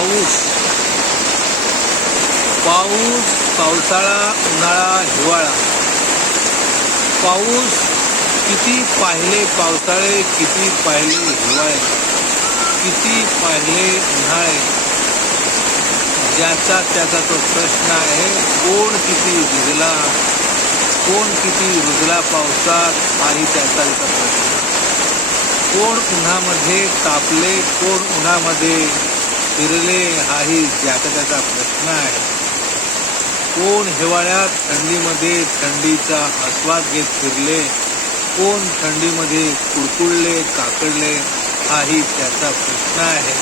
पाऊस. पाऊस पावसाळा उन्हाळा हिवाळा. पाऊस किती पाहिले पावसाळे किती पाहिले हिवाळे. किती पाहिले उन्हाळे. ज्याचा त्याचा तो प्रश्न आहे कोण किती भिजला कोण किती रुजला पावसात? हाही त्याचा त्याचा प्रश्न. कोण उन्हामध्ये तापले कोण उन्हामध्ये? फिरले हाही ज्याचा त्याचा प्रश्न आहे. कोण हिवाळ्यात थंडीमध्ये थंडीचा आस्वाद घेत फिरले? कोण थंडीमध्ये कुडकुडले काकडले हाही त्याचा प्रश्न आहे.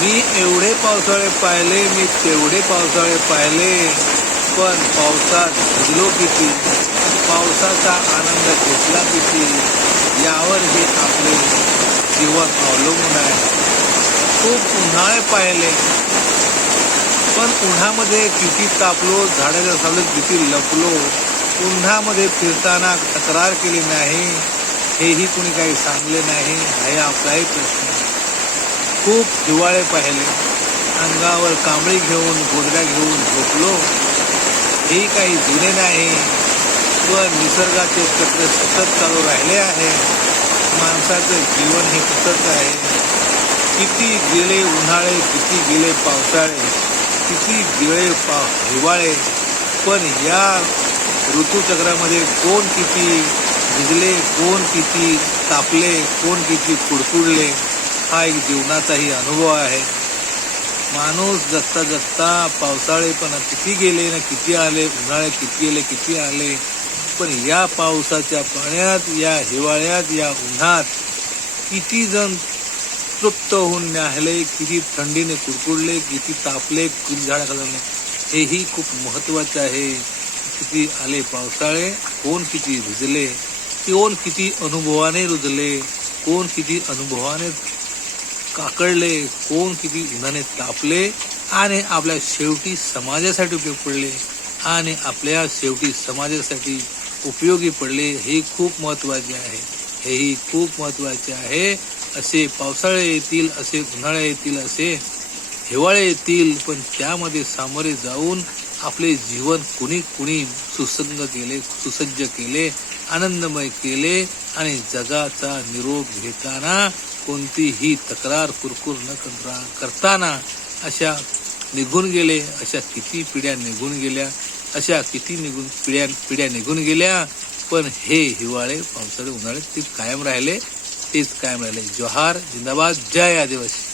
मी एवढे पावसाळे पाहिले मी तेवढे पावसाळे पाहिले पण पावसात भिजलो किती? पावसाचा आनंद घेतला किती? यावर हे आपले जीवन अवलंबून आहे. खूप उन्हाळे पाहिले. पण उन्हामध्ये किती तापलो झाडाच्या सावलीत किती लपलो उन्हामध्ये फिरताना तक्रार केली नाही हेही कुणी काही सांगले नाही हे आपलाही प्रश्न खूप हिवाळे पाहिले. अंगावर कांबळी घेऊन गोदड्या घेऊन झोपलो. हे काही जुने नाही व निसर्गाचे चक्र सतत चालू राहिले आहे. माणसाचं जीवन हे सतत आहे. किती गेले उन्हाळे किती गेले पावसाळे किती गेले पा हिवाळे. पण या ऋतूचक्रामध्ये कोण किती भिजले कोण किती तापले कोण किती कुडकुडले हा एक जीवनाचाही अनुभव आहे. माणूस जगता जगता पावसाळे पण किती गेले ना किती आले उन्हाळे किती गेले किती आले. पण या पावसाच्या पाण्यात या हिवाळ्यात या उन्हात किती जण तृप्त होऊन न्याहले किती थंडीने कुरकुडले किती तापले किती झाडाखाली हेही खूप महत्त्वाचे आहे. किती आले पावसाळे कोण किती भिजले कोण किती अनुभवाने रुजले कोण किती अनुभवाने काकडले कोण किती उन्हाने तापले आणि आपल्या शेवटी समाजासाठी उपयोग पडले आणि आपल्या शेवटी समाजासाठी उपयोगी पडले हे खूप महत्त्वाचे आहे. हेही खूप महत्त्वाचे आहे. असे पावसाळे येतील असे उन्हाळे येतील असे हिवाळे येतील. पण त्यामध्ये सामोरे जाऊन आपले जीवन कुणी कुणी सुसंग केले सुसज्ज केले आनंदमय केले आणि जगाचा निरोप घेताना कोणतीही तक्रार कुरकुर न करता करताना अशा निघून गेले अशा किती पिढ्या निघून गेल्या अशा किती निघून पिढ्या पिढ्या निघून गेल्या. पण हे हिवाळे पावसाळे उन्हाळे ते कायम राहिले. तेच कायम राहिले जोहार जिंदाबाद जय आदिवासी.